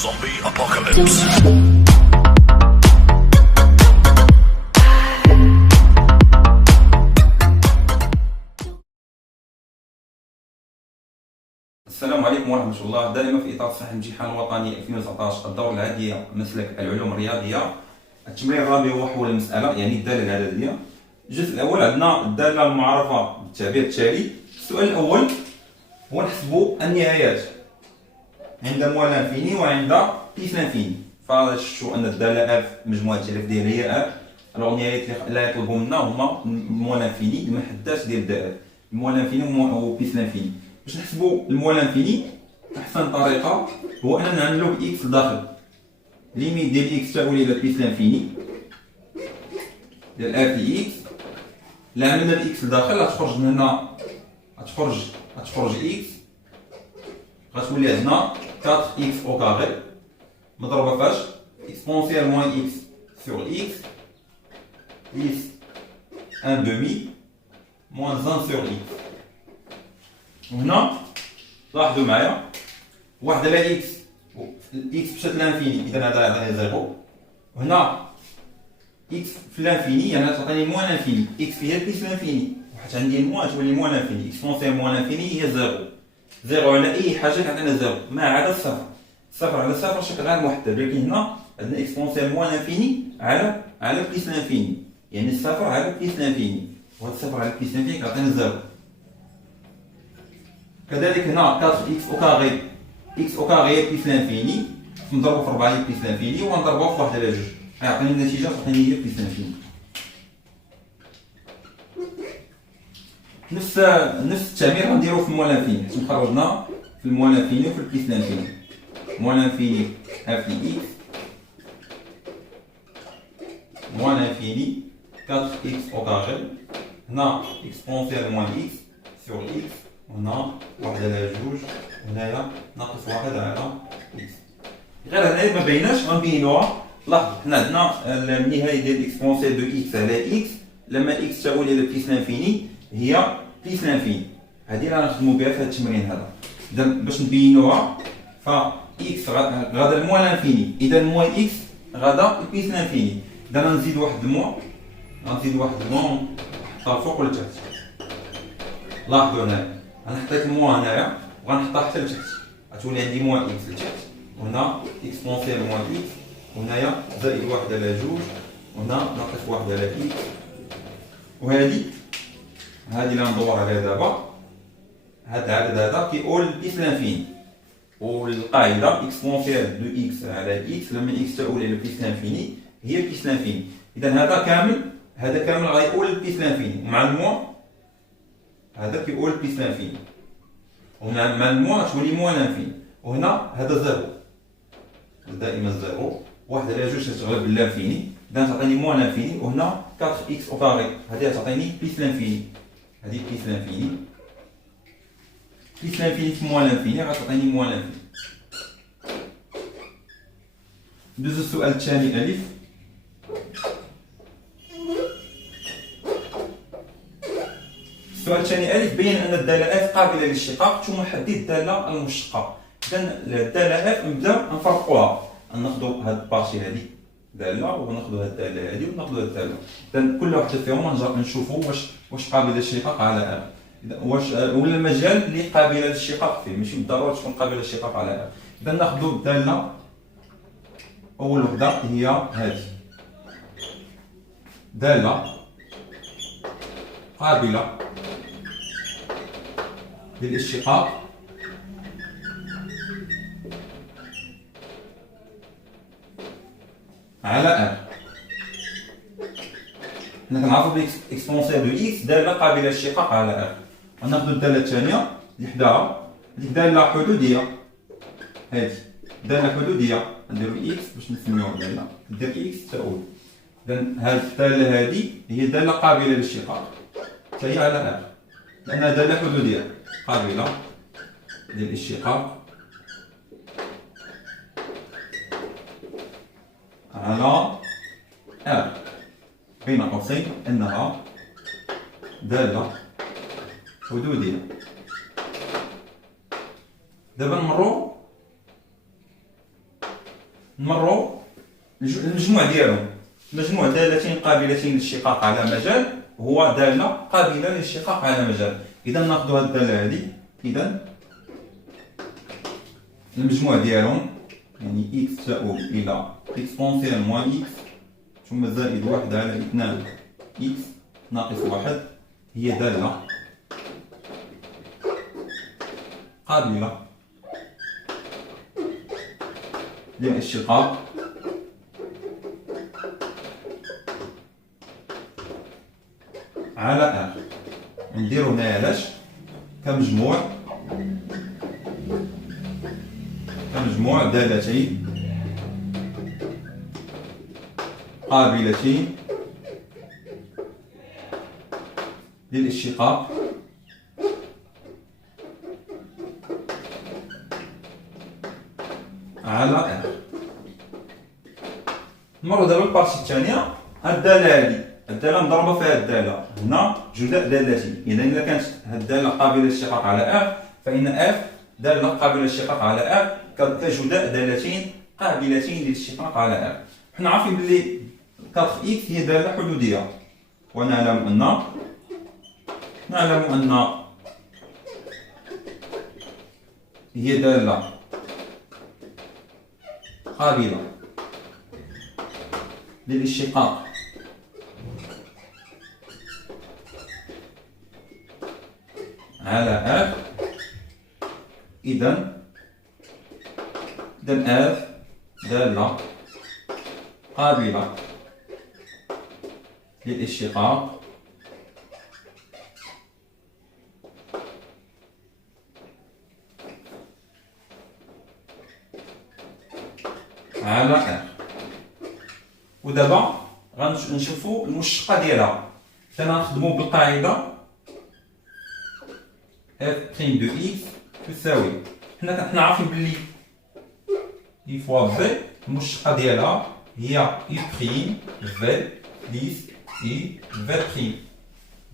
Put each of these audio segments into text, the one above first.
Zombie Apocalypse. السلام عليكم ورحمة الله. دائما في إطار صحة الامتحان الوطني 2019 الدورة العادية مسلك العلوم الرياضية. التمرين الرابع هو حول المسألة، يعني الدالة العددية. الجزء الأول عندنا الدالة المعرفة بالتعبير التالي. السؤال الأول هو نحسب النهايات عند موال انفيني وعند بيس انفيني. فشفتوا أن الدالة اف مجموعة التعريف ديالها هي اف. النهايات اللي يطلبوا منا هما موال انفيني المحدث ديال الدائرة، موال انفيني وبيس انفيني. باش نحسبوا الموال انفيني احسن طريقه هو اننا نعملوا اكس لداخل ليميت ديال اكس تساوي الى بيس لانفيني ديال اف دي اكس. لا عملنا الاكس لداخل غتخرج من هنا، غتخرج اكس، غتولي عندنا 4 اكس او كاري مضروبه فاش اكسبونسيال موان اكس سور اكس بليس ان دومي موان 1 سور اكس. وهنا لاحظوا معايا واحد على اكس، الاكس مشات لانفيني اذا هذا يعطيني زيرو. وهنا اكس في لانفيني يعني تعطيني موان انفيني، اكس فيها بليس لانفيني، وحيت عندي الموان تولي موان انفيني، اكسبونسيال موان انفيني هي زيرو. زيرو على اي حاجه كيعطينا زيرو ما عدا الصفر. صفر على صفر شكل غير محدد، لكن هنا عندنا اكسبونسيال موان انفيني على بليس لانفيني، يعني الصفر على بليس لانفيني، وهذا الصفر على بليس لانفيني كيعطينا زيرو. كذلك هنا 4 اكس او كاري، اكس او كاري هي بليس لانفيني نضربو في 4 هي بليس لانفيني ونضربوها في 1 على 2 غيعطيني النتيجه تعطيني هي بليس لانفيني. نفس التعبير غنديرو في الموال انفيني حيت خرجنا في الموال انفيني وفي البليس لانفيني. موال انفيني اف دي اكس موال انفيني 4 اكس او كاري، هنا اكسبونسيال موان اكس سور اكس، وهنا 1 على 2 وهنايا ناقص 1 على اكس. غير هنايا ما بيناش غنبينوها. لاحظوا حنا عندنا النهايه ديال اكسبونسيال دو اكس على اكس لما اكس تساوي الى بليس لانفيني هي بليس لانفيني. هذه اللي غنخدموا بها في هذا التمرين هذا. اذا باش نبينوها ف اكس غادا الموال انفيني، اذا الموال اكس غادا بليس لانفيني. اذا غنزيد واحد الموال نحطها فوق ولا تحت. لاحظوا هنايا انا حطيت الموال هنايا وغنحطها حتى لتحت، غتولي عندي موال اكس لتحت، وهنا اكسبونسيال موال اكس، وهنايا زائد 1 على 2، وهنا ناقص 1 على اكس. وهذه اللي غندور عليها دابا، هذا العدد هذا كيقول بليس لانفيني، والقاعده اكسبونسيال دو اكس على اكس لما اكس تؤول الى بليس لانفيني هي بليس لانفيني. اذا هذا كامل غيقول بليس لانفيني، ومع الموال هذا كيقول بليس لانفيني، ومع الموال تولي موال لانفيني. وهنا هذا زيرو، دائما زيرو. 1 على 2 تتغلب باللانفيني، اذا تعطيني موال لانفيني. وهنا 4 اكس او كاري هذه تعطيني بليس لانفيني، هذه بليس لانفيني. بليس لانفيني في موال لانفيني غتعطيني موال لانفيني. ندوزو السؤال الثاني الف. السؤال الثاني الف بين ان الداله اف قابله للاشتقاق ثم حدد الداله المشتقه. اذا الداله اف نبدا نفرقوها، ناخذوا هاد البارتي هادي داله وناخذوا هاد الداله هادي وناخذوا هاد الداله. اذا كل واحده فيهم نشوفوا واش قابله للاشتقاق على اف، واش ولا المجال اللي قابله للاشتقاق فيه، ماشي بالضروره تكون قابله للاشتقاق على اف. اذا ناخذوا الداله اول وحده هي هذه، داله قابله للاشتقاق على اف. حنا كنعرفوا بلي اكسبونسيال دو اكس داله قابله للاشتقاق على اف. غناخذوا الداله الثانيه اللي حداها، اللي داله حدوديه، هذه داله حدوديه نديرو اكس باش نسميوها داله، ندير اكس تؤول. اذا هذه الداله هذه هي داله قابله للاشتقاق حتى هي على اف، لانها داله حدوديه قابله للاشتقاق على اف، بين قوسين انها داله حدوديه. دابا نمروا نمروا المجموع ديالهم. مجموع دالتين قابلتين للاشتقاق على مجال هو دالة قابلة للاشتقاق على مجال. إذا ناخذ هاد الدالة هادي، إذا المجموع ديالهم يعني إكس تؤول إلى إكسبونسيال موان إكس ثم زائد واحد على 2 إكس ناقص واحد هي دالة قابلة للاشتقاق على ار. نديرو هنايا علاش كمجموع دالتين قابلتين للاشتقاق على ار. نمرو دابا البارتي الثانية. الدالة هادي الدالة مضروبة في هاد الدالة هنا جداء دالتين. إذا إلا كانت هاد الدالة قابلة للاشتقاق على ار فإن اف دالة قابلة للاشتقاق على ار كجداء دالتين قابلتين للاشتقاق على ار. حنا عارفين بلي 4 اكس هي دالة حدودية، ونعلم أن هي دالة قابلة للاشتقاق على اف. إذا اف دالة قابلة للاشتقاق على ار. ودابا غنشوفو المشتقة ديالها. غنخدمو بالقاعدة اف بريم دو اكس تساوي حنا عارفين بلي اي فوا في المشتقة ديالها هي اي بريم في بليس اي في بريم.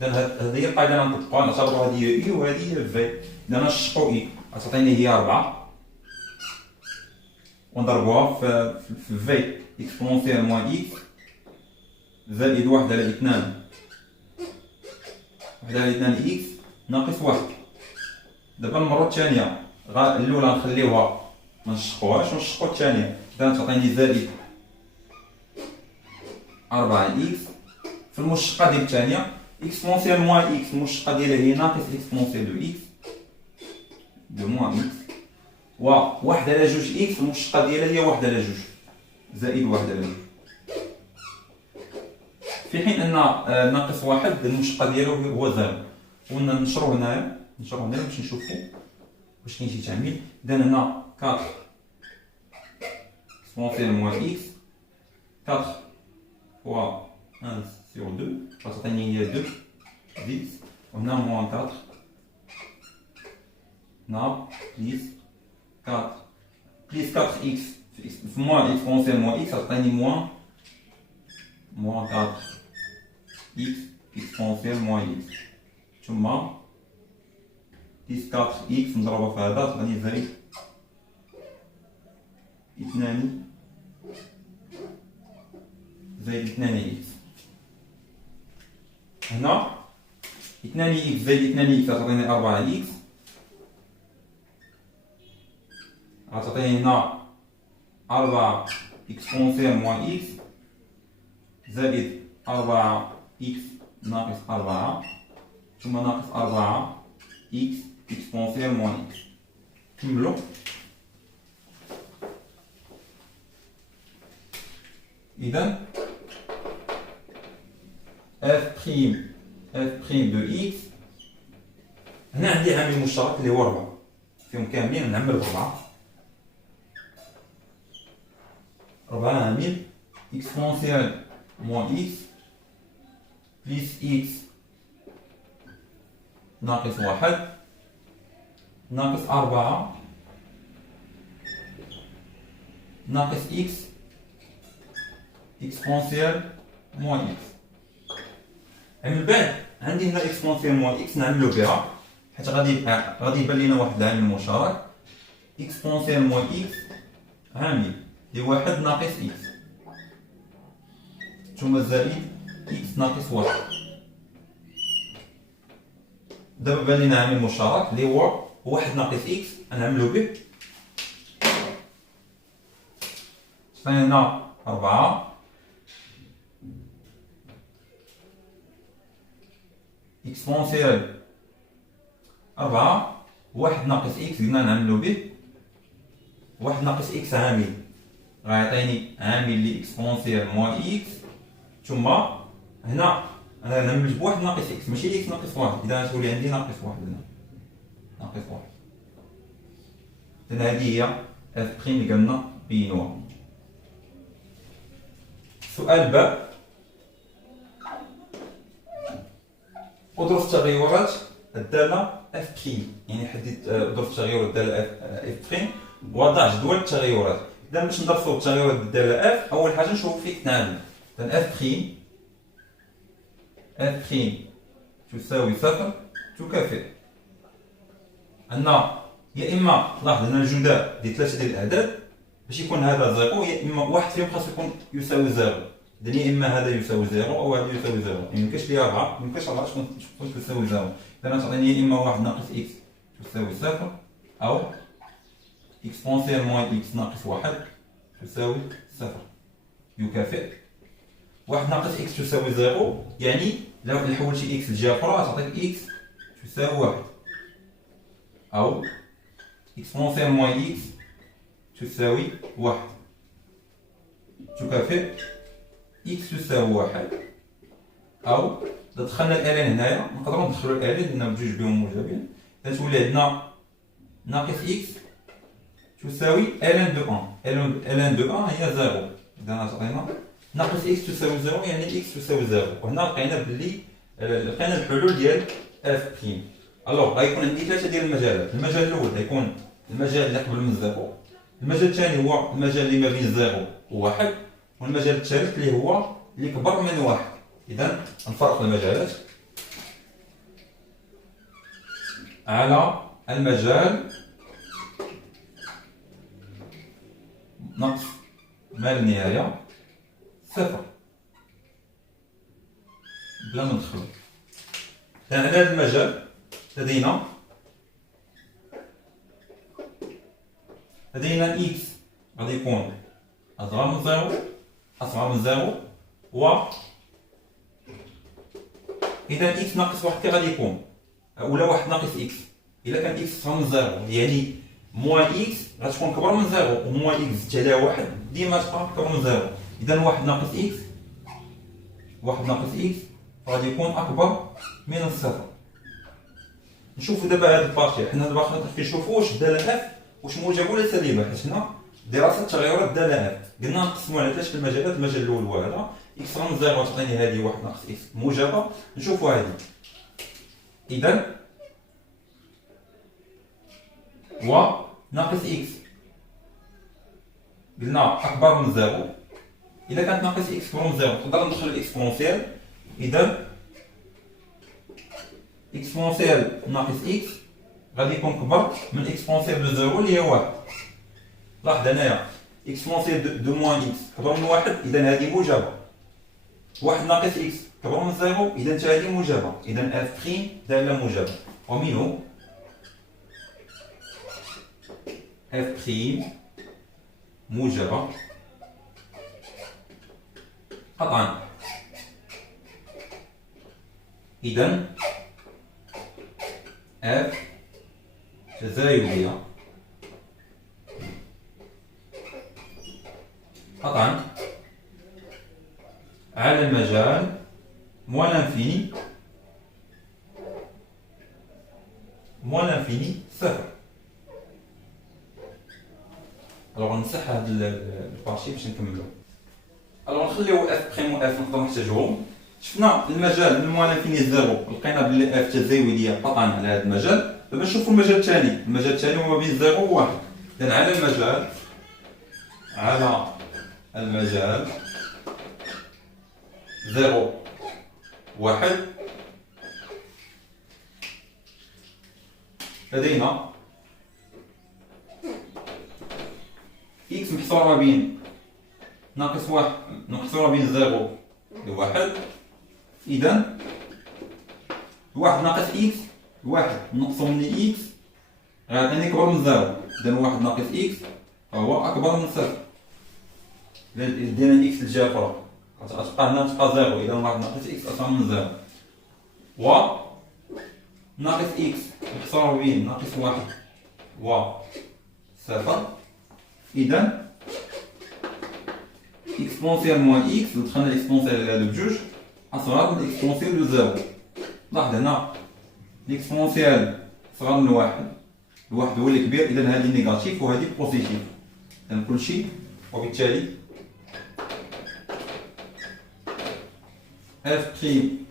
اذا هذه هي القاعدة اللي غنطبقوها. نعتبرو هذه هي اي وهذه هي في. اذا نشقو اي غتعطيني هي 4 ونضربوها في في اكسبونسيال موان اكس زائد 1 على 2 اكس ناقص 1. دابا المرة الثانية الأولى نخليوها منشقوهاش ونشقو الثانية. إذا تعطيني زائد 4 اكس في المشتقة ديال الثانية اكسبونسيال موان اكس المشتقة ديالها هي ناقص اكسبونسيال دو اكس دو موان اكس و 1 على 2 اكس المشتقة ديالها هي 1 على 2 زائد 1 على 2. في حين أن ناقص 1 المشتقة ديالو هو 0. ونشرو هنايا باش نشوفو واش كاين شي تعميل. إذا هنا 4 اكسبونسيال موان اكس 4 فوا 1 sur 2 غتعطيني هي 2 10 وهنا موان 4 هنا بليس 4 اكس في موان اكسبونسيال موان اكس غتعطيني موان 4 اكس اكسبونسيال موان اكس ثم بليس 4 اكس نضربها في هذا غادي زائد 2 اكس. هنا 2 اكس زائد 2 اكس غتعطيني 4 اكس غتعطيني هنا 4 اكسبونسيال موان اكس زائد 4 اكس ناقص 4 ثم ناقص 4 اكس اكسبونسيال موان اكس. كملو. إذا اف بريم دو اكس هنا عندي عامل مشترك اللي هو 4 فيهم كاملين نعمل ب4 عامل اكسبونسيال موان اكس بليس اكس ناقص 1 ناقص 4 ناقص اكس اكسبونسيال موان اكس. من بعد عندي هنا اكسبونسيال موان اكس نعملو بها حيت غادي يبان لينا واحد العامل مشترك. اكسبونسيال موان اكس عامل لواحد ناقص إكس ثم زائد إكس ناقص واحد. دابا بان لينا عامل مشترك اللي هو واحد ناقص إكس غنعملو به، عطينا هنا 4 إكسبونسيال 4 واحد ناقص إكس قلنا نعملو به، واحد ناقص إكس عامل غيعطيني عامل لي إكسبونسيال موان إكس، ثم هنا أنا غنعمل بواحد ناقص إكس ماشي إكس ناقص واحد، إذا غتولي عندي ناقص واحد هنا ناقص واحد. إذن هادي هي اف بريم اللي قالنا بينوها. سؤال باء، اضرب تغيرات الدالة اف بريم، يعني حدد اضرب تغير الدالة اف بريم وضع جدول التغيرات. إذا باش ندرسو تغيرات الدالة اف، أول حاجة نشوفو فيه التعامل. إذا اف بريم تساوي صفر تكافئ أن يا إما لاحظ أن الجداء ديال ثلاثة ديال الأعداد باش يكون هذا زيرو، يا إما واحد فيهم خاصو يكون يساوي زيرو. إذا يا إما هذا يساوي زيرو أو هذا يساوي زيرو، ميمكنش ليا 4 ميمكنش 4 تكون تساوي زيرو. إذا غتعطيني يا إما واحد ناقص إكس تساوي صفر أو إكسبونسيال موان إكس ناقص واحد تساوي صفر يكافئ واحد ناقص إكس تساوي زيرو، يعني لو حولتي إكس لجهة أخرى غتعطيك إكس تساوي واحد، أو إكسبونسيال موان إكس تساوي واحد تكافئ إكس تساوي واحد، أو إذا دخلنا الآلين هنايا نقدرو ندخلو الآلين لأن بجوج بهم موجبين، تتولي عندنا ناقص إكس تساوي ألان دو أن، ألان دو أن هي زيرو. إذا غتعطينا ناقص إكس تساوي زيرو يعني إكس تساوي زيرو، وهنا لقينا بلي لقينا الحلول ديال اف بريم. ألوغ غيكون عندي ثلاثة ديال المجالات، المجال الأول غيكون المجال اللي قبل من زيرو، المجال الثاني هو المجال اللي ما بين زيرو وواحد، والمجال الثالث اللي هو اللي كبر من واحد. إذا نفرق المجالات على المجال نقص ما لا نهاية صفر بلا ما ندخلو. إذا على هذا المجال لدينا إكس غادي يكون أصغر من زيرو، أصغر من زيرو، و إذا إكس ناقص واحد كي غادي يكون، ولا واحد ناقص إكس، إلا كان إكس أصغر من زيرو يعني موان إكس غتكون كبر من زيرو، وموان إكس زدت عليها واحد ديما تبقى كبر من زيرو. إذا واحد ناقص إكس غادي يكون أكبر من الصفر. نشوفو دابا هاد البارتي، حنا دابا خاطر كنشوفو واش الدالة اف واش موجبة ولا سالبة، حيت هنا دراسة تغيرات الدالة اف قلنا نقسمو على ثلاث المجالات. المجال الأول هو هذا إكس صغر من زيرو تعطيني هادي واحد ناقص إكس موجبة، نشوفو هادي. إذا و ناقص إكس قلنا أكبر من زيرو، إذا كانت ناقص إكس كبر من زيرو تقدر ندخل الإكسبونسيال. إذا إكسبونسيال ناقص إكس غادي يكون كبر من إكسبونسيال دو زيرو اللي هي واحد. لاحظ هنايا إكسبونسيال دو موان إكس كبر من واحد، إذا هادي موجبة. واحد ناقص إكس كبر من زيرو، إذا تا هادي موجبة. إذا اف بريم دالة موجبة، ومنه اف بريم موجبة قطعا. إذا اف تزايدية قطعا على المجال موان انفيني صفر. الوغ نمسح هاد البارشي باش نكملو. الوغ نخليو اف بريم و اف نقدرو نحتاجوهم. شفنا المجال من موان انفيني زيرو لقينا بلي اف تزايدية قطعا على هاد المجال. دابا نشوفو المجال الثاني، المجال الثاني هو ما بين زيرو و واحد. إذا على المجال زيرو واحد لدينا x إكس محصورة ما بين ناقص واحد، محصورة بين زيرو وواحد. إذا واحد ناقص إكس، واحد نقصو من إكس غيعطيني أكبر من زيرو. إذا واحد ناقص إكس فهو أكبر من صفر. إذا دينا إكس الجهة الأخرى غتبقى هنا تبقى زيرو. إذا واحد ناقص إكس أصغر من زيرو. و ناقص إكس محصورة بين ناقص واحد و صفر. إذا إكسبونسيال موان إكس، دخلنا الإكسبونسيال هذا بجوج أصغر من الإكسبونسيال دو زيرو. لاحظ هنا الإكسبونسيال صغر من الواحد، الواحد هو اللي كبير. إذا هذه نيجاتيف وهذه بوزيتيف. إذا كلشي، وبالتالي اف بريم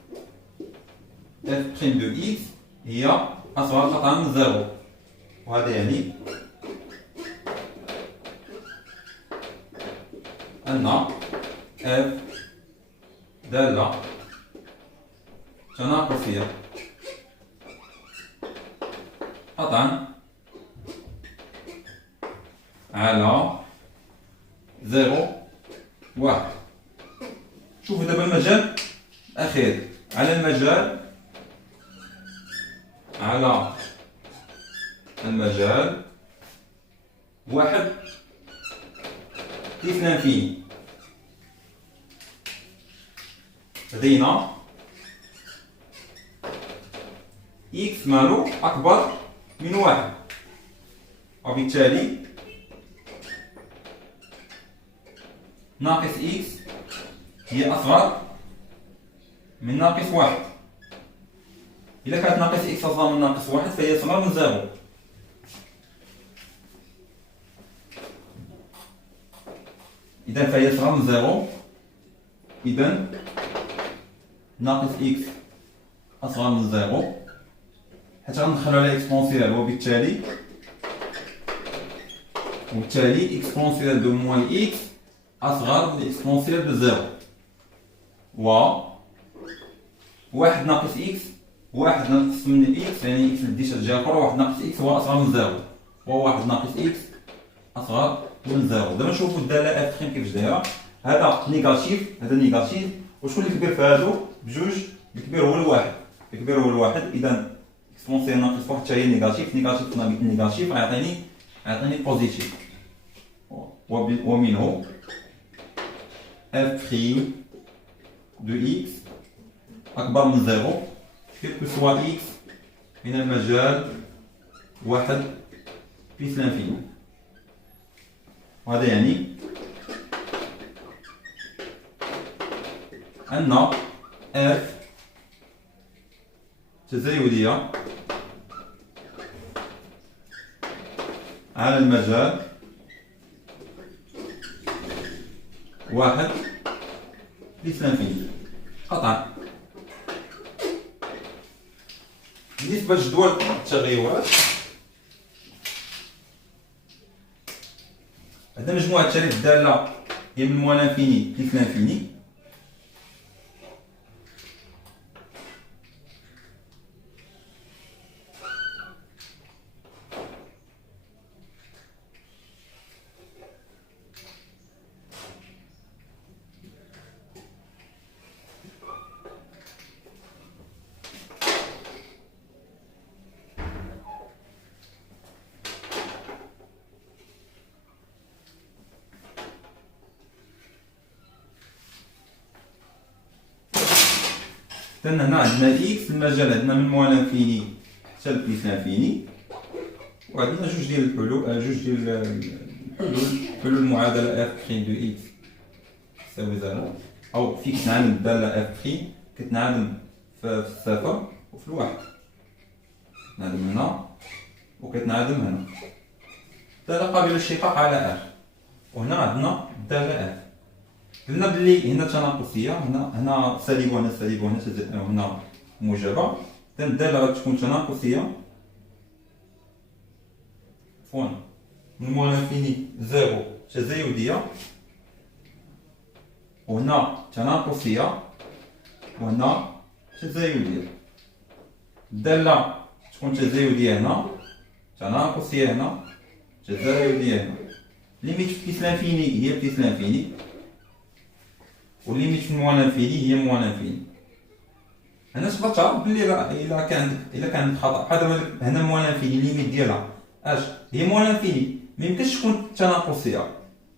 دو إكس هي أصغر قطعا من زيرو. وهذا يعني أن اف دالة تناقصية قطعا على زيرو واحد. شوفوا دابا المجال الأخير على المجال واحد كيف لانفيني. لدينا إكس مالو أكبر من واحد، وبالتالي ناقص إكس هي أصغر من ناقص واحد. إذا كانت ناقص إكس أصغر من ناقص واحد فهي أصغر من زيرو. إذا فهي أصغر من زيرو. إذا ناقص إكس أصغر من زيرو، حيت غندخلو على إكسبونسيال. وبالتالي إكسبونسيال دو موان إكس أصغر من إكسبونسيال دو زيرو. و واحد ناقص إكس، واحد ناقص من إكس يعني إكس نديش الجهة الأخرى، واحد ناقص إكس هو أصغر من زيرو، وواحد ناقص إكس أصغر من زيرو. دابا نشوفو الدالة اف تخيم كيفاش دايرة. هذا نيجاتيف، هذا نيجاتيف، وشكون اللي كبير في هادو بجوج؟ الكبير هو الواحد، الكبير هو الواحد. إذا إكسبونسيال ناقص واحد حتى هي نيجاتيف، نيجاتيف ناقص نيجاتيف غيعطيني بوزيتيف. ومنه اف بريم دو إكس أكبر من زيرو كيلكو سوا إكس من المجال واحد بيس لانفيني. وهذا يعني أن اف تزايدية على المجال واحد بيس لانفيني قطعا. بالنسبة لجدول التغيرات، عندنا مجموعة تشاريط الدالة هي من موان لانفيني بليس لانفيني. هنا عندنا إكس، المجال عندنا من موان لانفيني حتى لبليس لانفيني. وعندنا جوج ديال الحلول، حلول المعادلة اف بريم دو إكس تساوي زيرو، أو فين كتنعدم الدالة اف بريم كتنعدم في الصفر وفي الواحد، كتنعدم هنا وكتنعدم هنا. الدالة قابلة للاشتقاق على اف، وهنا عندنا الدالة اف. قلنا بلي هنا تناقصية، هنا سالب وهنا سالب وهنا موجبة. إذا الدالة غتكون تناقصية عفوا من موان لانفيني زيرو تزايدية، وهنا تناقصية وهنا تزايدية. الدالة تكون تزايدية هنا، تناقصية هنا، تزايدية هنا. ليميت في بليس لانفيني هي بليس لانفيني، والليميت في موان لانفيني هي موان لانفيني. هنا تقدر تعرف بلي راه الا كان عندك خطا بحال دابا هنا موان لانفيني الليميت ديالها اش هي موان لانفيني، ميمكنش تكون تناقصيه،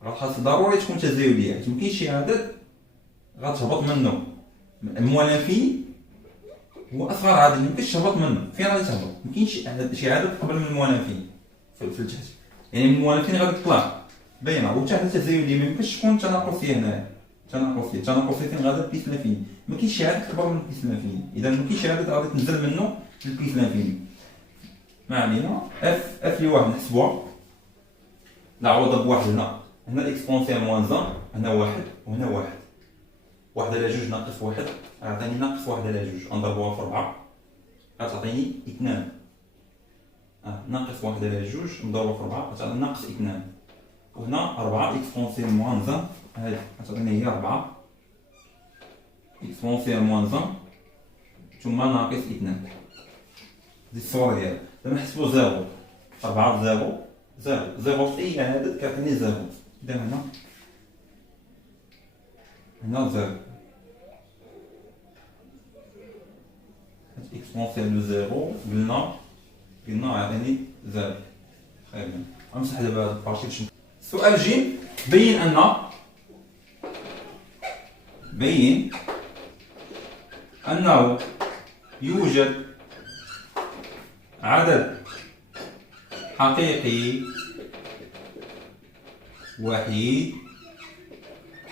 خاص ضروري تكون تزايديه، حيت مكاين شي عدد غتهبط منه. موان لانفيني هو اصغر عدد ميمكنش تهبط منه، فين غادي تهبط؟ مكاينش شي عدد قبل من الموان لانفيني في التحت، يعني من الموان لانفيني غادي تطلع باينه، وحتى حتى تزايديه ميمكنش تكون تناقصيه هنايا. تناقصيه فين غادا بليس لانفيني، مكاينش شي عدد كبر من بليس لانفيني، اذا مكاينش شي عدد غادي تنزل منه لبليس لانفيني. ما علينا. اف لي واحد نحسبوها، نعوض بواحد هنا الاكسبونسيال موان 1، هنا واحد وهنا واحد، واحد على جوج ناقص واحد عطيني ناقص واحد على جوج، نضربوها في 4 غتعطيني 2. ناقص واحد على جوج نضربوها في 4 غتعطيني ناقص 2. وهنا 4 اكسبونسيال موان 1 هادي غتعطيني هي 4 اكسبونسيال موان 1 ثم ناقص 2. دي الصورة ديالها. دابا نحسبو 0 4 0 0 0 في أي عدد كيعطيني 0. إذا هنا 0 اكسبونسيال دو 0 قلنا يعطيني 0. خير بيان. غنمسح دابا هاد البارتي باش السؤال جيم. بين أنه يوجد عدد حقيقي وحيد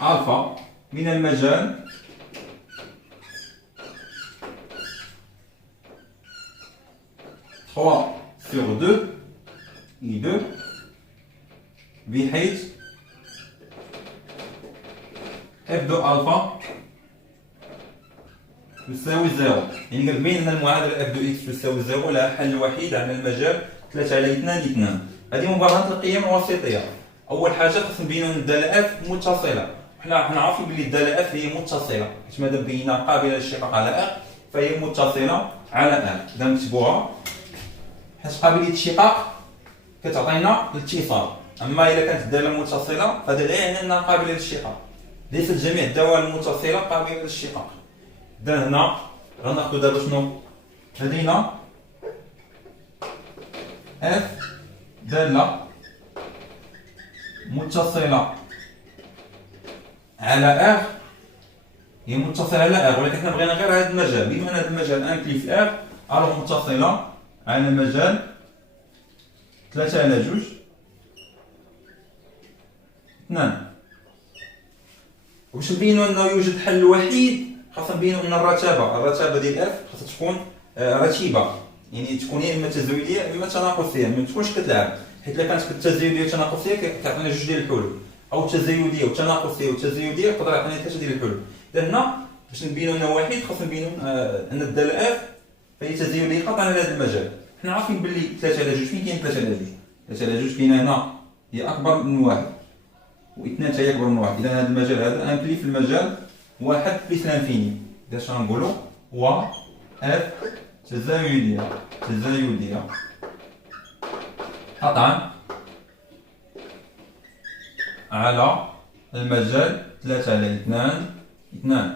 ألفا من المجال sur 2 I2 بحيث f دو ألفا تساوي 0. يعني كتبين أن المعادلة f دو x تساوي 0 لها حل وحيد على المجال 3 على 2 هذه مباراة القيم الوسيطية. أول حاجة خصنا نبينو أن الدالة f متصلة. حنا عارفين بلي الدالة f هي متصلة، حيت مادام بينا قابلة للاشتقاق على r فهي متصلة على r. إذا نكتبوها حيت قابلية الاشتقاق كتعطينا الاتصال، أما إذا كانت الدالة متصلة فهذا لا يعني أنها قابلة للاشتقاق. ليست جميع الدوال المتصلة قابلة للاشتقاق. إذا هنا غناخدو دابا شنو؟ لدينا f دالة متصلة على r، هي متصلة على r، ولكن حنا بغينا غير هذا المجال، بما أن هذا المجال انكلي في r ألوغ متصلة على مجال 3 على 2. وباش نبينو أنه يوجد حل وحيد خاصنا نبينو أن الرتابة ديال f خاصها تكون رتيبة، يعني تكون يا إما تزايدية يا إما تناقصية، ما تكونش كتلعب، حيت إلا كانت تزايدية وتناقصية كتعطينا جوج ديال الحلول، أو تزايدية وتناقصية وتزايدية يقدر يعطينا 3 ديال الحلول. إذا هنا باش نبينو أنه وحيد خاصنا نبينو أن الدالة f فهي تزايدية قطعا على هذا المجال. حنا عارفين بلي 3 على 2 فين كاين 3 على 2؟ 3 على 2 كاينه هنا هي أكبر من 1 و2 حتى هي أكبر من 1. إذا هذا المجال هذا انكلي في المجال 1 بليس لانفيني. إذا اش غنقولو و f تزايدية قطعا على المجال 3 على 2.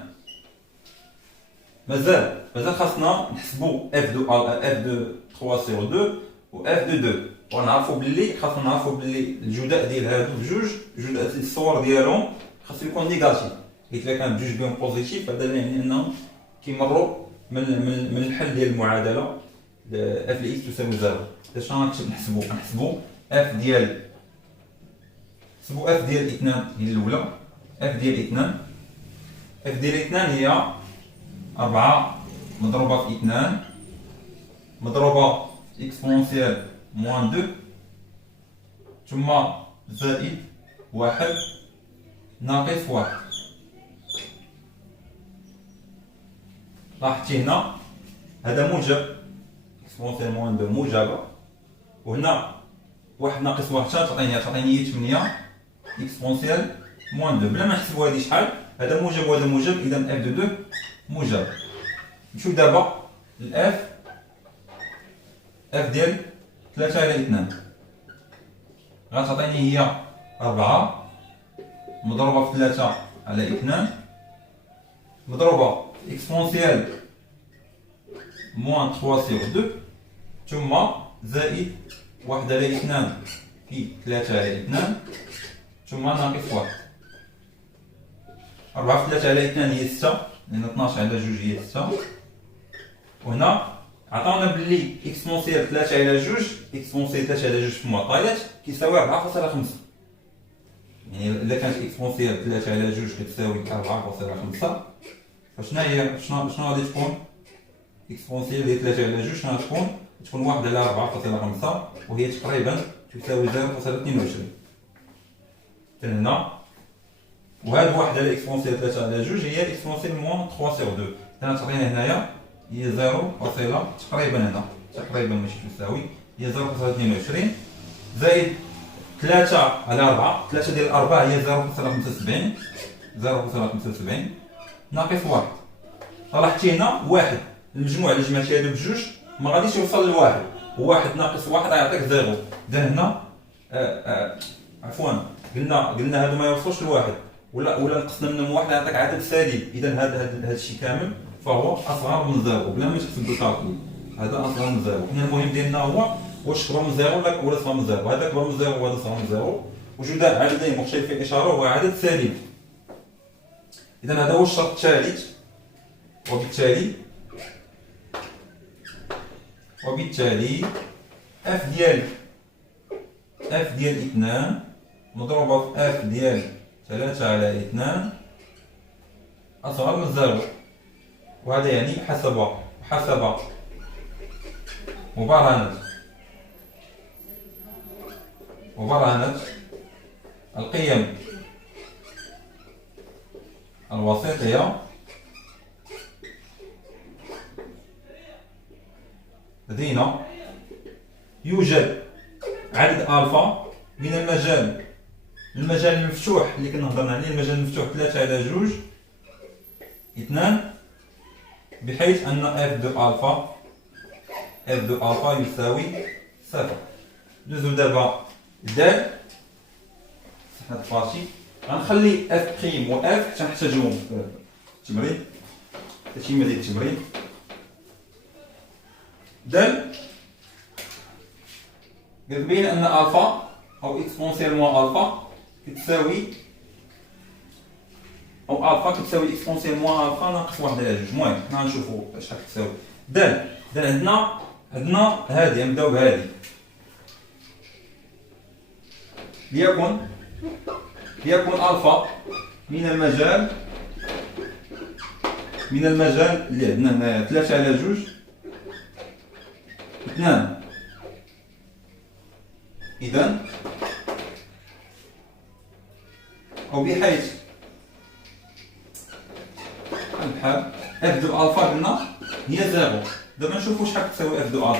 مازال خاصنا نحسبو f دو 3 sur 2 و f دو 2، ونعرفو بلي خاصنا نعرفو بلي الجداء ديال هادو بجوج الصور ديالهم خاصو يكون نيجاتيف، حيت إلا كان بجوج بهم بوزيتيف هذا يعني أنهم كيمروا من الحل ديال المعادلة f ل x تساوي 0. اش غنكتب نحسبو f ديال اثنان هي الأولى. f ديال اثنان هي 4 مضروبة في 2 مضروبة اكسبونسيال موان 2 ثم زائد 1 ناقص 1. لاحظتي هنا هذا موجب، اكسبونسيال موان 2 موجبة، وهنا 1 ناقص 1 تعطيني 8 اكسبونسيال موان 2 بلا ما نحسبو هادي شحال. هذا موجب وهذا موجب، إذا f دو 2 موجب. نشوف دابا الاف ديال 3 على 2 غتعطيني هي 4 مضروبة في 3 على 2 مضروبة اكسبونسيال موان 3 سيغ 2 ثم زائد 1 على 2 في 3 على 2 ثم ناقص 1. 4 في 3 على 2 هي 6 لأن 12 على 2 هي 6. وهنا عطاونا بلي اكسبونسيال 3 على 2 اكسبونسيال 3 على 2 في المعطيات كيساوي 4.5. يعني إلا كانت اكسبونسيال 3 على 2 كتساوي 4.5 فشنا هي شنو غادي تكون اكسبونسيال ديال 3 على 2 شنو غتكون؟ تكون 1 على 4.5 وهي تقريبا تساوي 0.22. هنا وهاد 1 على اكسبونسيال 3 على 2 هي اكسبونسيال موان 3 سيغ 2 هنا تعطينا هنايا هي 0 تقريبا هنا تقريبا ماشي تساوي هي 0.22 زائد 3 على 4 3 ديال 4 هي 0.75 ناقص 1. لاحظتي هنا واحد المجموع اللي جمعتي هادو بجوج ما غاديش يوصل لواحد وواحد ناقص واحد غيعطيك 0. اذا هنا عفوا قلنا هادو ما يوصلوش لواحد ولا نقصنا منهم واحد يعطيك عدد سالب. اذا هذا الشيء كامل فهو اصغر من 0 بلا ما تحسب بالكالكول. هذا اصغر من 0. حنا المهم ديالنا هو واش كبر من 0 ولا صغر من 0. هذا كبر من 0 وهذا صغر من 0 وجود عددين مختلفين الاشاره هو عدد سالب. اذا هذا هو الشرط الثالث وبالتالي اف ديال 2 مضروبه في اف ديال 3 على 2 اصغر من 0. وهذا يعني حسب مبرهنة القيم الوسيطية لدينا يوجد عدد ألفا من المجال المفتوح اللي كنا هضرنا عليه المجال المفتوح 3 على 2 بحيث أن اف دو ألفا يساوي 0. ندوزو دابا د هاد البارتي غنخلي اف بريم و اف تنحتاجوهم في التمرين كتيمة ديال التمرين. د كتبين ان الفا او اكسبونسيال موان الفا كتساوي او الفا كتساوي اكسبونسيال موان الفا ناقص 1 على 2. المهم حنا غنشوفو اش كتساوي د عندنا هادي نبداو بهادي ليكن الفا من المجال اللي عندنا هنايا 3 على 2 2. اذا او بحيث بحال اف دو الفا قلنا هي 0. دابا نشوفوا شحال تساوي اف دو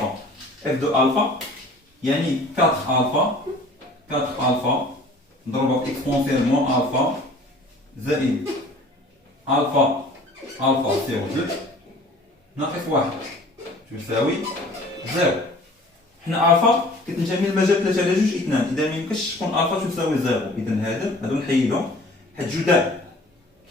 الفا يعني 4 الفا نضربها في اكسبونسيال موان الفا زائد الفا سيغ 2 ناقص 1 تساوي 0. حنا الفا كتنتمي للمجال 3 على 2 اذا ميمكنش تكون الفا تساوي 0. اذا هادو نحيدهم حيت جداء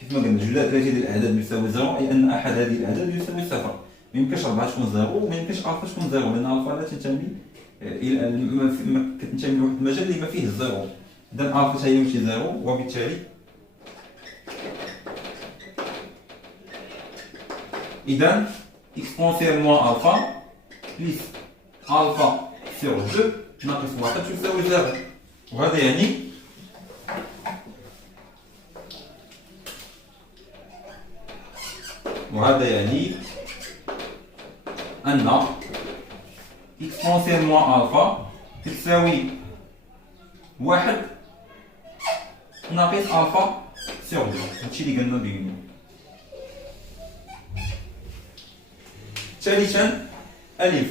كيف ما قلنا جداء 3 ديال الاعداد يساوي 0 اي ان احد هذه الاعداد يساوي 0. ميمكنش 4 تكون 0 وميمكنش الفا تكون 0 لان الفا لا تنتمي كتنتمي لواحد المجال اللي ما فيه الزيرو. اذا الفا هي ماشي 0 وبالتالي اكسبونسيال موان الفا بليس الفا سيغ 2 ناقص 1 تساوي 0. وهذا يعني أن اكسبونسيال موان الفا تساوي 1 ناقص الفا سيغ 2. هادشي اللي قلنا بيني. ثالثا ألف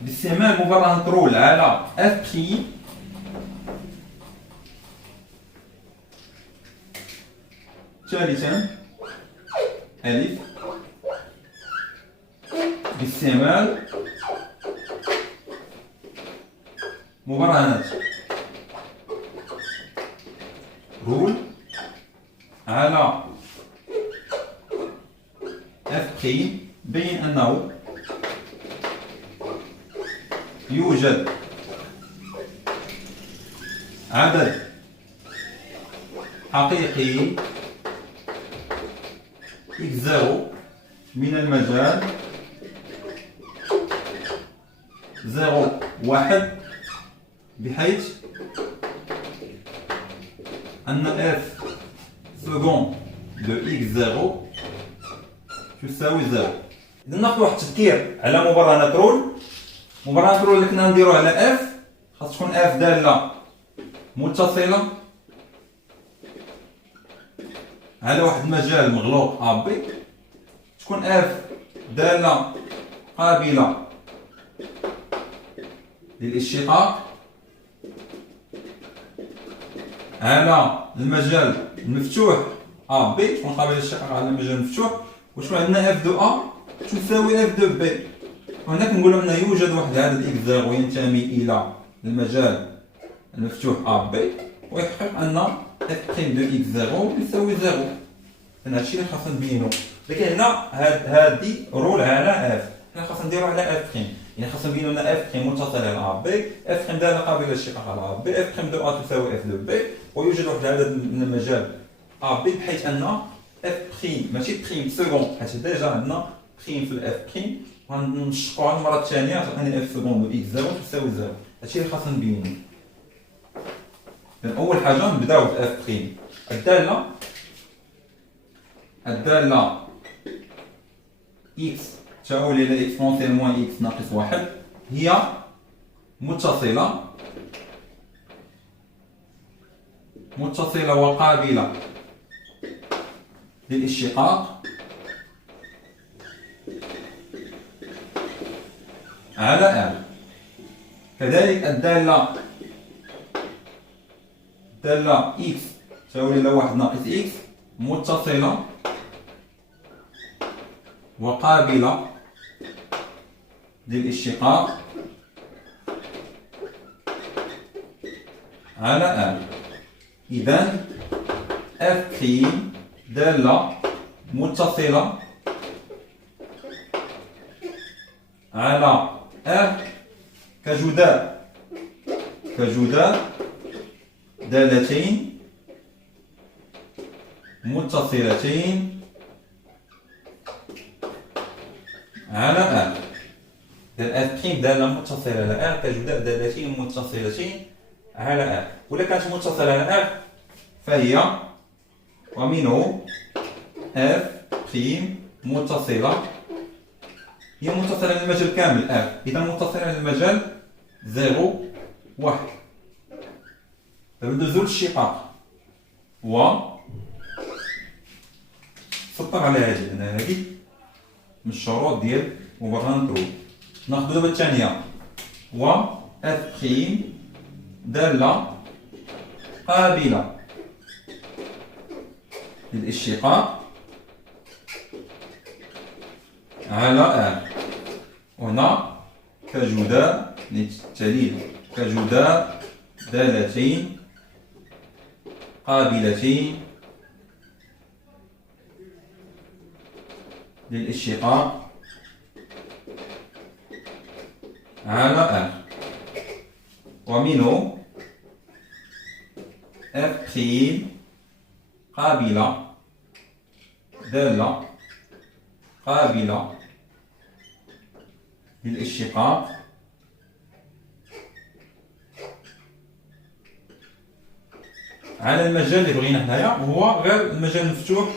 باستعمال مبرهنة رول على اف بي ثالثا ألف باستعمال مبرهنات رول على اف بريم بين انه يوجد عدد حقيقي x0 من المجال 0 1 بحيث أن f second de x0 تساوي 0. إذا ناخذ واحد التفكير على مبرهنات رول. مبرهنات رول اللي كنا نديروها على f خاص تكون f دالة متصلة على واحد المجال مغلوق ا بي، تكون اف دالة قابلة للاشتقاق على المجال المفتوح ا بي، تكون قابلة للاشتقاق على المجال المفتوح، وتكون عندنا اف دو ا تساوي اف دو بي. وهنا كنقولوا ان يوجد واحد العدد اكس زيرو ينتمي الى المجال المفتوح ا بي، ويحقق ان اف بريم دو اكس زيرو يساوي زيرو. انا هادشي اللي خاصنا نبينو. لكن هنا هادي رول على اف، حنا خاصنا نديرو على اف بريم، يعني خاصنا نبينو ان اف بريم متصل على ا بي، اف بريم دالة قابلة للاشتقاق على ا بي، اف بريم دو ا تساوي اف دو بي، ويوجد واحد العدد من المجال ا بي بحيث ان اف بريم ماشي بريم سكون، حيت ديجا عندنا بريم في الاف بريم، غنشقوها المرة الثانية تعطيني اف سكون دو اكس زيرو تساوي زيرو. هادشي اللي خاصنا نبينو. أول حاجة نبداو بإف بريم. الدالة إكس تساوي إلى إكسبونسيال موان إكس ناقص واحد هي متصلة وقابلة للاشتقاق على R. كذلك الدالة إكس تساوي إلى واحد ناقص إكس متصلة وقابلة للاشتقاق على R. إذن اف بريم دالة متصلة على R كجدار دالتين متصلتين على R. اف بريم دالة متصلة على R كجدار دالتين متصلتين على R. ولا كانت متصلة على R فهي ومنه اف بريم متصلة هي متصلة على المجال كامل R، إذا متصلة على المجال 0 1. دابا ندوزو للاشتقاق و سطر على هادي، أنا هادي من الشروط ديال مبرهنة رول. ناخدو دابا الثانية و اف بريم دالة قابلة للاشتقاق على R. وهنا كجدار للتعليل كجدار دالتين قابلتين للاشتقاق على R. ومنه اف بريم قابلة دالة قابلة للاشتقاق على المجال اللي بغينا حنايا، وهو غير المجال المفتوح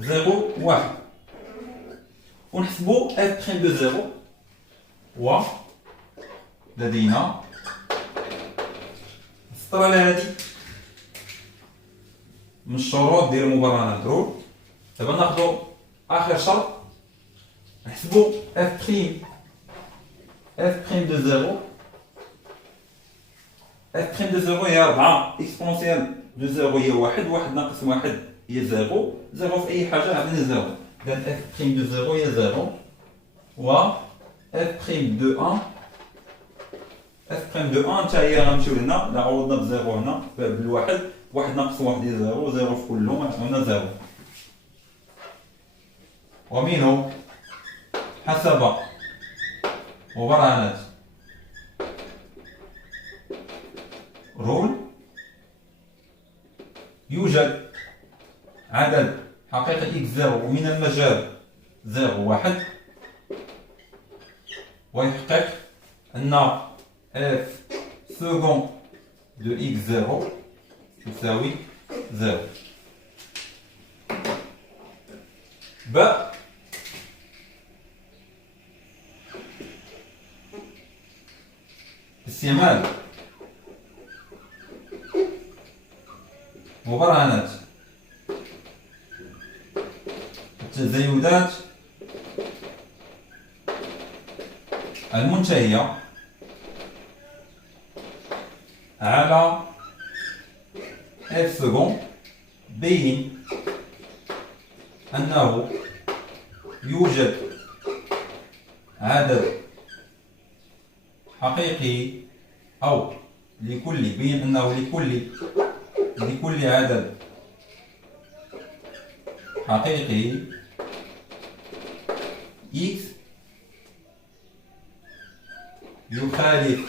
0 1. ونحسبو اف بريم دو 0 و لدينا السطر على هادي من الشروط ديال مبرهنة رول. دابا ناخدو اخر شرط نحسبو اف بريم دو 0. اف بريم دو 0 هي 4 اكسبونسيال دو 0 هي 1 1 ناقص 1 هي 0 0 في اي حاجه عطيني 0. اذا اف بريم دو 0 هي 0 و اف بريم دو ان اف بريم دو ان حتى هي غنمشيو لهنا لا عوضنا بزيرو هنا بالواحد، واحد ناقص واحد هي زيرو، زيرو في كلهم غتعطينا زيرو. ومنه حسب مبرهنات رول يوجد عدد حقيقي x0 ومن المجال 0 1، ويحقق أن f second de x0 تساوي 0. ب استعمال مبرهنات التزايدات المنتهية على f second بين أنه يوجد عدد حقيقي أو بين أنه لكل عدد حقيقي x يخالف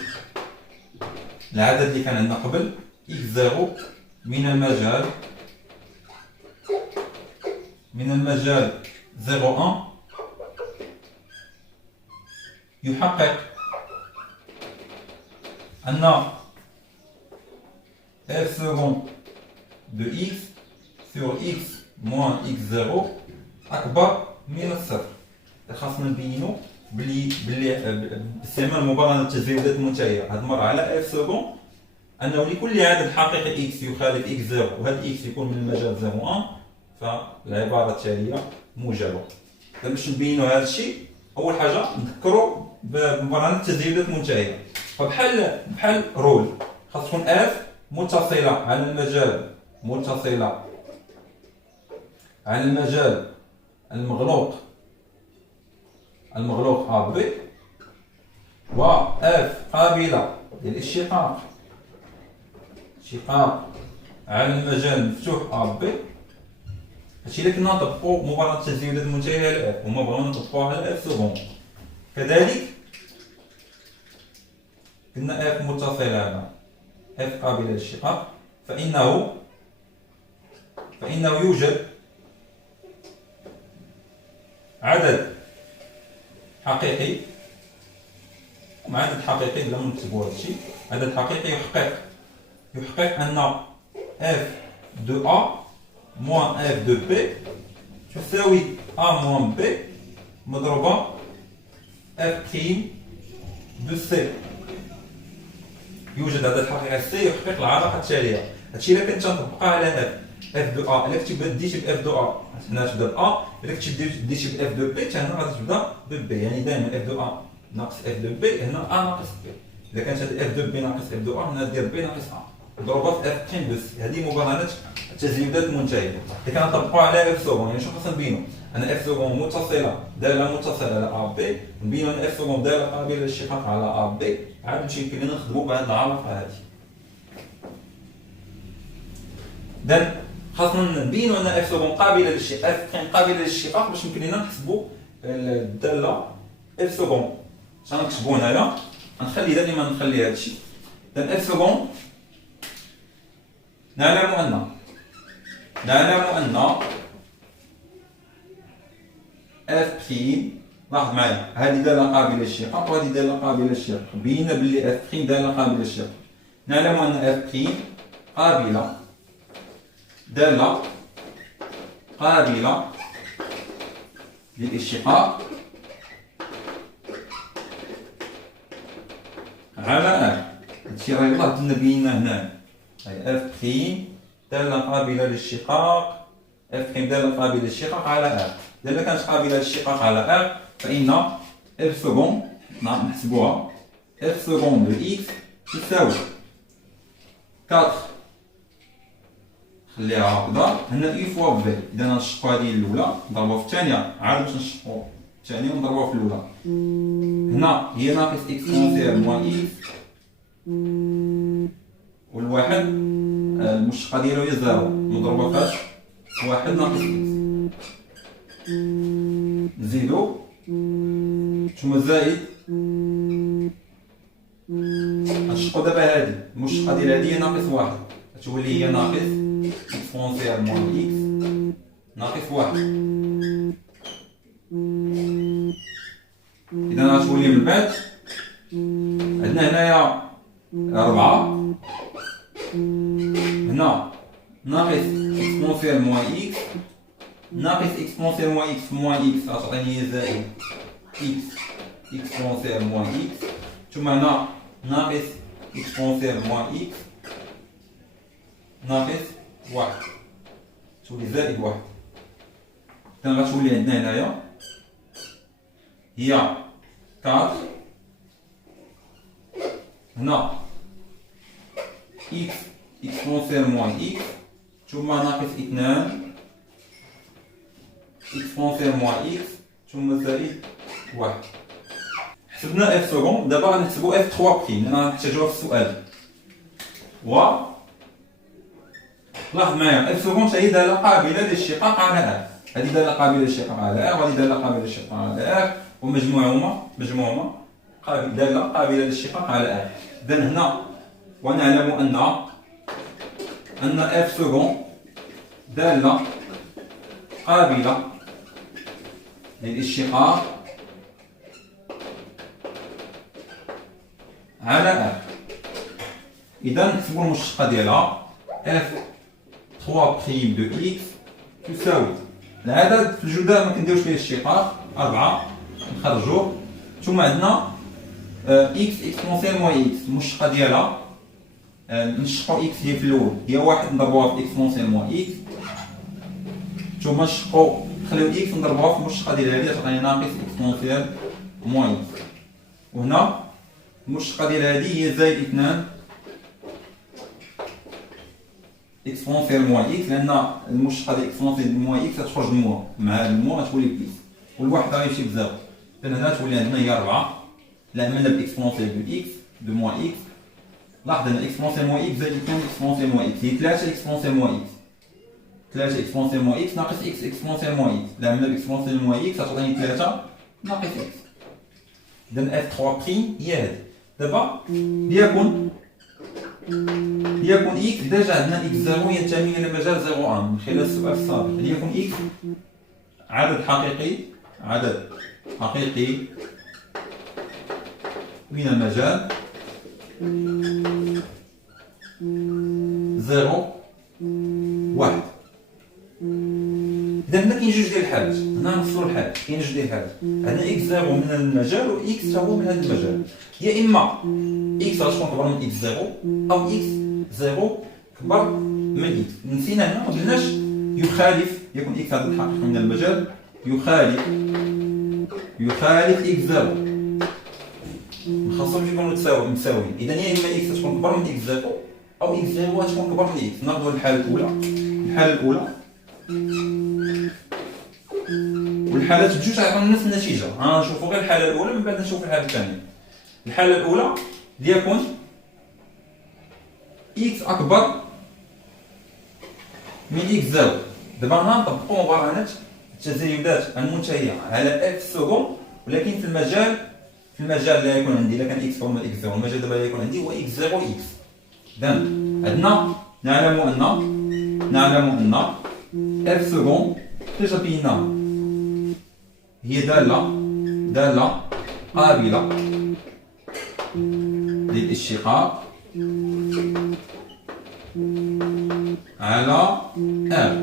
العدد اللي كان عندنا قبل x0 من المجال 0,1 يحقق أن f second de x sur x moins x0 أكبر من الصفر. خاصنا نبينو بلي باستعمال المبرهنات التزايدات المنتهية هاد المرة على f second أنه لكل عدد حقيقي x يخالف x0 وهذا x يكون من المجال 0,1 فالعبارة التالية موجبة. باش نبينو هذا الشيء أول حاجة نذكرو بمبرهنات التزايدات المنتهية. فبحال رول خاص تكون f متصلة على المجال المغلوق A B، و f قابلة للاشتقاق على المجال المفتوح A B. هادشي اللي كنا نطبقو مبرهنات التزايدات المنتهية على f، وما بغينا نطبقوها على f second. كذلك قلنا f متصلة على f قابلة للاشتقاق فإنه يوجد عدد حقيقي بلا ما نكتبو هادشي، عدد حقيقي يحقق أن f de A moins f de B تساوي A moins B مضروبة f prime de C. يوجد عدد حقيقي C يحقق العلاقة التالية. هادشي إلا كنت نطبقها على f de A، إلا كنتي بديتي ب f de A هنا تبدا ب A، إلا كنتي بديتي ب f de B هنا غادي تبدا ب B، يعني دائما f de A ناقص f de B هنا A ناقص B. إلا كانت هاد f de B ناقص f de A هنا دير B ناقص A مضروبة في f prime de C. هذه مبرهنات التزايدات المنتهية اللي كنطبقوها على f second. يعني شنو خاصنا نبينو؟ أن f second دالة متصلة على A B، نبينو أن f second دالة قابلة للاشتقاق على A B، عاد نمشي يمكن لنا نخدمو بهاد العلاقة هادي. إذن خاصنا نبينو أن f second قابلة للاشتقاق، f prime قابلة للاشتقاق باش يمكن لنا نحسبو الدالة f second. شنو نكتبو هنايا؟ غنخلي دائما نخلي هادشي. إذن f second نعلم أن f prime، لاحظ معايا هذه دالة قابلة للاشتقاق وهذه دالة قابلة للاشتقاق، بينا بلي f prime دالة قابلة للاشتقاق. نعلم أن f prime دالة قابلة للاشتقاق على r. هادشي راه يلاه درنا بينا هنا f prime دالة قابلة للاشتقاق، f prime دالة قابلة للاشتقاق على r. إذا كانت قابلة للاشتقاق على r فإن f second نحسبوها f second de x تساوي 4 خليها هكذا هنا اي فوا b. إذا نشقو هذه الأولى نضربوها في الثانية عاد باش نشقو الثانية ونضربوها في الأولى. هنا هي ناقص إكسبونسيال موان إكس، والواحد المشتقة ديالو هي زيرو مضروبة فاش؟ واحد ناقص إكس. نزيدو ثم زائد، غنشقو دابا هادي المشتقة ديال هادي هي ناقص واحد، غتولي هي ناقص إكسبونسيال موان إكس ناقص واحد. إذا غتولي من بعد عندنا هنايا ربعة، هنا ناقص إكسبونسيال موان إكس ناقص إكسبونسيال موان إكس في موان إكس غتعطيني هي زائد إكس إكسبونسيال موان إكس، ثم هنا ناقص إكسبونسيال موان إكس ناقص واحد تولي زائد واحد. إذا غتولي عندنا هنايا هي 4 هنا إكس إكسبونسيال موان إكس ثم ناقص 2 إكسبونسيال موان إكس ثم زائد واحد. حسبنا اف سكوند، دابا غنحسبو اف 3 بريم لأن غنحتاجوها في السؤال. لاحظ معايا اف سكوند هي دالة قابلة للاشتقاق على ار، هذه دالة قابلة للاشتقاق على ار وهذه دالة قابلة للاشتقاق على ار، ومجموعهما دالة قابلة للاشتقاق على ار. إذا هنا ونعلم أن اف سكوند دالة قابلة للاشتقاق على ار. إذا نحسبو المشتقة ديالها اف 3 بريم دو إكس تساوي العدد في الجداء ما كنديروش فيه الاشتقاق 4 نخرجوه، ثم عندنا إكس إكسبونسيال موان إكس المشتقة ديالها نشقو إكس هي في الأول هي واحد نضربوها في إكسبونسيال موان إكس، ثم نشقو نخليو إكس نضربوها في المشتقة ديال هادي تعطيني ناقص إكسبونسيال موان إكس، وهنا المشتقة ديال هادي هي زائد 2 إكسبونسيال موان إكس، لأن المشتقة ديال إكسبونسيال موان إكس غتخرج الموا مع هاد الموا غتولي بإكس، والواحد غيمشي بزيرو. إذا هنا تولي عندنا هي 4 لا عملنا بإكسبونسيال دو إكس دو موان إكس. لاحظ أن إكسبونسيال موان إكس زائد 2 إكسبونسيال موان إكس هي 3 إكسبونسيال موان إكس، 3 إكسبونسيال موان إكس ناقص إكس إكسبونسيال موان إكس، لا عملنا بإكسبونسيال موان إكس غتعطيني 3 ناقص إكس. إذا اف 3 بريم هي هادي. دابا ليكن إكس ديجا عندنا إكس زيرو ينتمي إلى مجال 0 1 من خلال السؤال السابق، ليكن إكس عدد حقيقي من المجال 0 1. إذا هنا كاين جوج ديال الحالات، هنا نفصلو الحالات، كاين جوج ديال الحالات، عندنا إكس زيرو من المجال و إكس تا هو من هذا المجال، يا إما إكس غتكون كبر من إكس زيرو أو إكس زيرو كبر من إكس. نسينا هنا مقلناش يخالف، يكون إكس عدد حقيقي من المجال يخالف إكس زيرو، مخصصهمش يكونوا متساويين. إذا يا إما إكس تكون كبر من إكس زيرو أو إكس زيرو تكون كبر من إكس. ناخذ الحالة الأولى والحالات بجوج غيعطيونا نفس النتيجة. غنشوفو غير الحالة الأولى من بعد نشوفو الحالة الثانية. الحالة الأولى ليكن إكس أكبر من إكس زيرو. دابا غنطبقو مبرهنات التزايدات المنتهية على اف سكوند، ولكن في المجال لا يكون عندي، إلا كان إكس هو من إكس زيرو، المجال دابا لا يكون عندي هو إكس زيرو إكس. إذا عندنا نعلم أن اف سكوند ديجا بينا هي دالة قابلة للاشتقاق على R.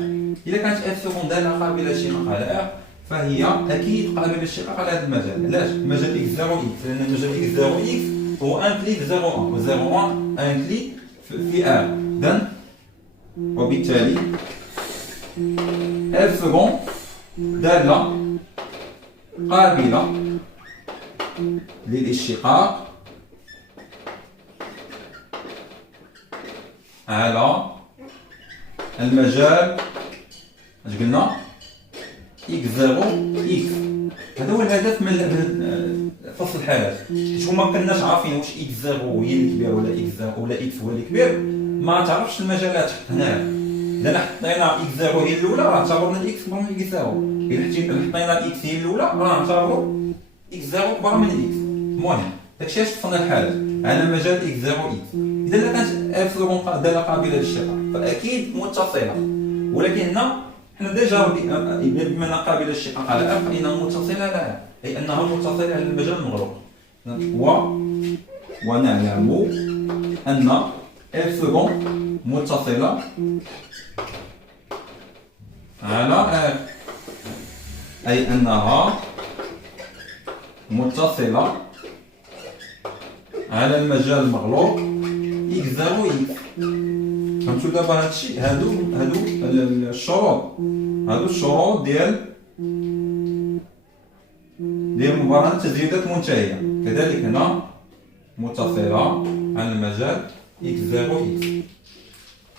إذا كانت اف سكوند دالة قابلة للاشتقاق على R فهي أكيد قابلة للاشتقاق على هذا المجال. علاش؟ المجال إكس زيرو إكس، لأن المجال إكس زيرو إكس هو انكلي في زيرو 1 و زيرو 1 انكلي في R. إذا وبالتالي اف سكوند دالة قابلة للاشتقاق على المجال اش قلنا إكس زيرو إكس. هذا هو الهدف من فصل الحالات. حيت ما كناش عارفين واش اكس زيرو هي اللي كبير ولا اكس زيرو ولا اكس هو اللي كبير، ما تعرفش المجالات هنايا. اذا حطينا اكس زيرو هي الاولى راه اعتبرنا الاكس كبر من اكس زيرو، الا حطينا الاكس هي الاولى راه نعتبروا اكس زيرو كبر من اكس. المهم داكشي علاش فصلنا الحالات على مجال اكس زيرو اكس. اذا كانت اف سكون داله قابله للشقاق فاكيد متصله، ولكن حنا ديجا بما انها قابله للشقاق على اف فانها متصله لها، اي انها متصله على المجال المغلوق. ونعلم ان اف سكون متصله على اف، اي انها متصله على المجال المغلوق اكس زيرو اكس. فهمتوا دابا هادشي؟ هادو الشروط ديال مباراة التزايدات المنتهية. كذلك هنا متصلة على المجال اكس زيرو اكس،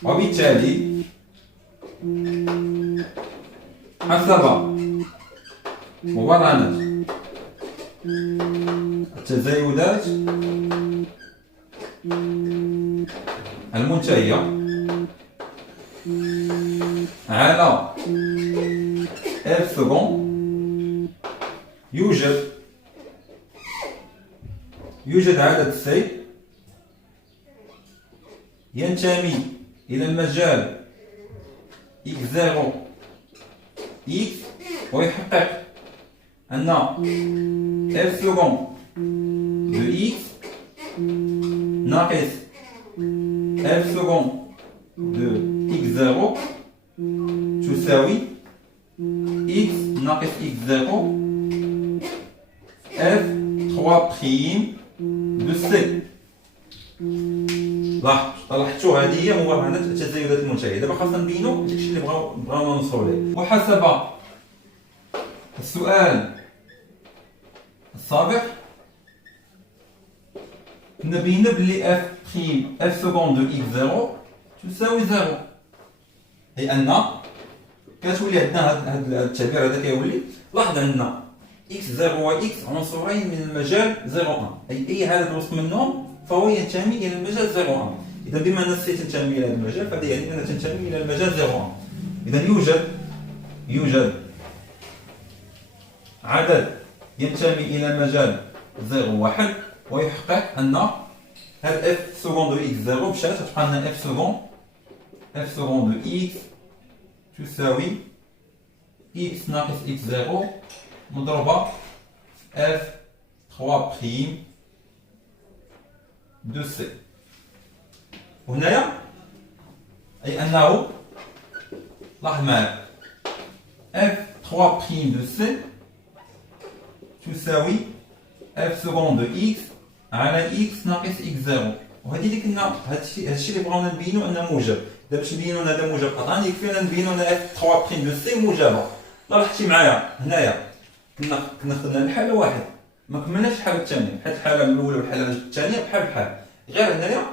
وبالتالي حسب مباراة التزايدات المنتهية على اف سكون يوجد عدد سي ينتمي إلى المجال اكس زيرو اكس، ويحقق أن اف سكون دو اكس ناقص اف سكون دو اكس زيرو تساوي اكس ناقص اكس زيرو اف 3 بريم دو سي. لاحظتوا هذه هي مبرهنات التزايدات المنتهية. دابا خاصنا نبينوا داكشي اللي بغاو نوصلوا ليه. وحسب السؤال السابق كنا بينا بلي اف بريم اف سكون دو اكس زيرو تساوي زيرو، اي ان كتولي عندنا هذا التعبير هذا كيولي. لاحظ ان اكس زيرو و اكس عنصرين من المجال زيرو ان، اي عدد وسط منهم فهو ينتمي الى المجال زيرو ان. اذا بما ان السي تنتمي الى هذا المجال فهذا يعني انها تنتمي الى المجال زيرو ان. اذا يوجد عدد ينتمي الى مجال زيرو واحد، ويحقق ان هاد اف سكون دو اكس زيرو مشات تبقى لنا اف سكون دو اكس تساوي اكس ناقص اكس زيرو مضروبة اف 3 بريم دو سي. وهنايا اي انه لاحظ معايا اف 3 بريم دو سي تساوي اف سكون دو اكس على اكس ناقص اكس زيرو. وهذه اللي كنا هادشي اللي بغاونا نبينو انه موجب. دابا باش نبينو ان هذا موجب قطعا يكفينا نبينو ان اف 3 بريم دو سي موجبه. لاحظتي معايا هنايا كنا خدنا الحاله واحد ما كملناش الحاله الثانيه، بحال الحاله الاولى والحاله الثانيه بحال غير هنايا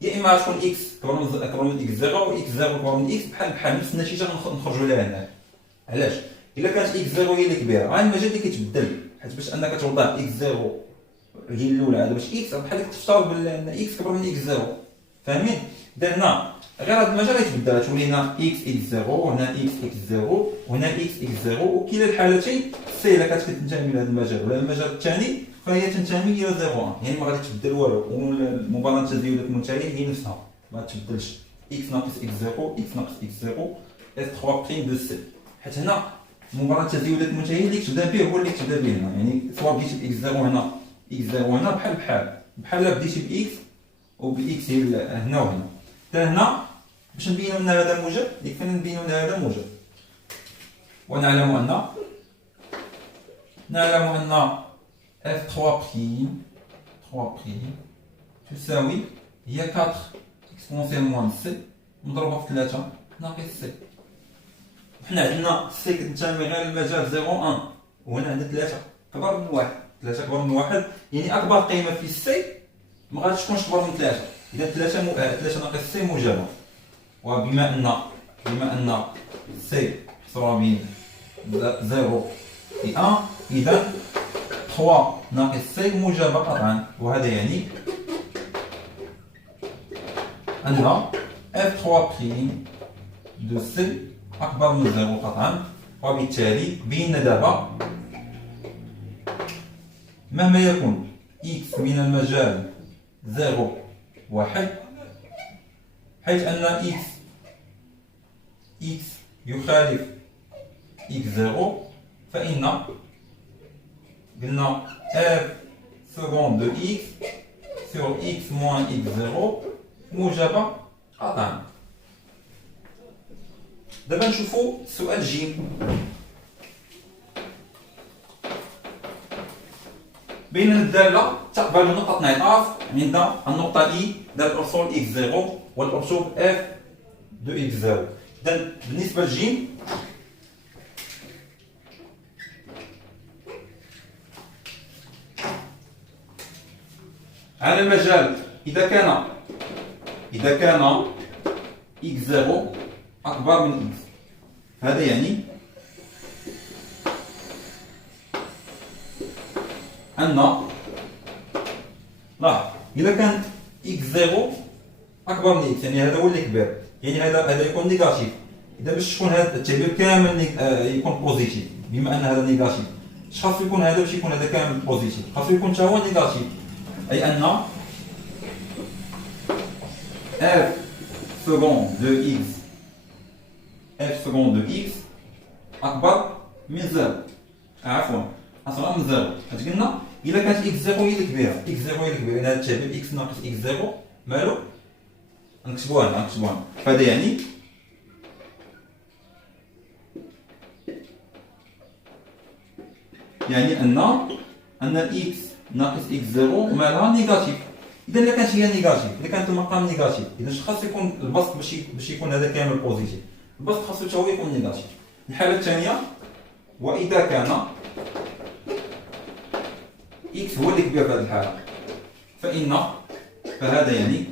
يا اما تكون اكس اكبر من اكس زيرو و اكس زيرو اكبر من اكس بحال نفس النتيجه نخرجوا لها هنا. علاش؟ الا كانت اكس زيرو هي اللي كبيره راه المجال اللي كيتبدل، حيت باش انك توضح اكس زيرو هي الاولى هذا باش اكس بحال ديك تفترض بان اكس كبر من اكس زيرو. فاهمين؟ اذا هنا غير هذا المجال يتبدل، تولي هنا اكس زيرو وهنا اكس زيرو وهنا اكس زيرو، وكلا الحالتين سي الا كانت كتنتمي لهذا المجال ولا المجال الثاني فهي تنتمي الى زيرو، يعني ما غادي تبدل والو. والمباراه التزايدات المنتهيه هي نفسها ما تبدلش، اكس ناقص اكس زيرو اكس ناقص اكس زيرو اس 3 بريم دو سي. حيت هنا مباراه التزايدات المنتهيه اللي تبدا به هو اللي تبدا به هنا، يعني سواء بديتي باكس زيرو هنا اكس زيرو هنا بحال بديتي باكس وباكس هنا وهنا. حتى هنا باش نبينو ان هذا موجب يكفينا نبينو ان هذا موجب، ونعلم ان اف 3 بريم تساوي هي 4 اكسبونسيال موان سي مضروبه في 3 ناقص سي. وحنا عندنا سي كتنتمي غير للمجال 0 1، وهنا عندنا 3 كبر من 1، 3 كبر من 1 يعني اكبر قيمه في السي ما غاديش تكونش كبر من 3. اذا 3 ناقص سي موجبه، وبما ان سي محصوره بين 0 في 1. إذا 3 ناقص سي موجبة قطعا، وهذا يعني أن F3 بريم دو سي أكبر من 0 قطعا. وبالتالي بينا دابا مهما يكون x من المجال 0 1، حيث أن x يخالف x0، فإن قلنا f seconde de x sur x moins x0 موجبة قطعا. دابا نشوفو سؤال جيم. بين الدالة تقبل نقطة انعطاف عند النقطة E ذات الأصول x0 والأصول f de x0. إذا بالنسبة لجيم على المجال إذا كان x0 أكبر من x، هذا يعني أن لاحظ إذا كان x0 أكبر من x، يعني هذا هو اللي كبير، يعني هذا يكون نيجاتيف. إذا باش تكون هذا التعبير كامل يكون بوزيتيف، بما أن هذا نيجاتيف، اش خاصو يكون هذا باش يكون هذا كامل بوزيتيف؟ خاصو يكون حتى هو نيجاتيف، أي أن f seconde de x أكبر من 0. عفوا أصغر من 0. حيت قلنا إلا كانت x0 هي الكبيرة، إذا هذا التعبير x ناقص x0 مالو؟ نكتبوها هنا. فهذا يعني أن x ناقص x0 مالها نيجاتيف. إذا إلا كانت هي نيجاتيف، إذا كانت المقام نيجاتيف، إذا اش خاص يكون البسط باش يكون هذا كامل بوزيتيف؟ البسط خاصو حتى هو يكون نيجاتيف. الحالة الثانية، وإذا كان x هو اللي كبير في هذه الحالة، فهذا يعني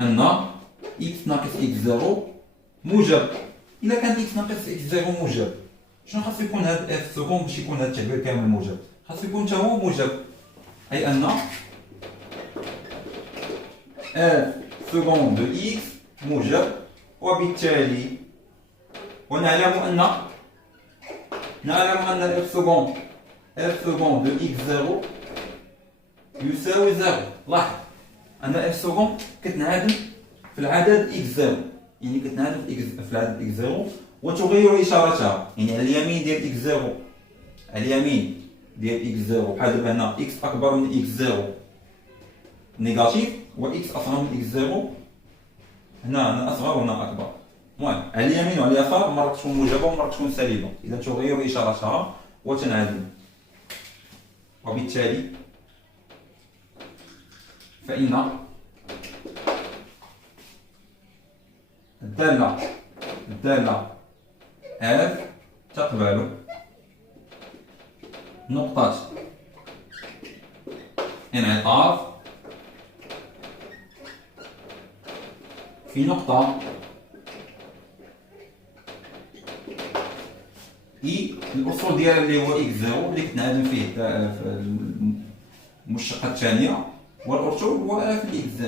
أن x ناقص x0 موجب. إلا كان x ناقص x0 موجب، شنو خاص يكون هذا f سكون باش يكون هذا التعبير كامل موجب؟ خاص يكون حتى هو موجب، أي أن f seconde de x موجب. وبالتالي ونعلم أن f seconde de x0 يساوي 0. لاحظ أن f seconde كتنعدم في العدد x0، يعني كتنعدم في العدد x0 وتغير إشارتها، يعني على اليمين ديال x0 بحال دابا هنا x أكبر من x0 نيجاتيف، و x أصغر من x0 هنا أصغر وهنا أكبر. المهم على اليمين وعلى اليسار مرة تكون موجبة ومرة تكون سالبة، إذا تغير إشارتها وتنعدم. وبالتالي فإن الدالة f تقبل نقطة انعطاف في نقطة إي الأصول ديالها اللي هو x0 اللي كتنعدم فيه في المشتقة الثانية، والأرتول هو f ل x0.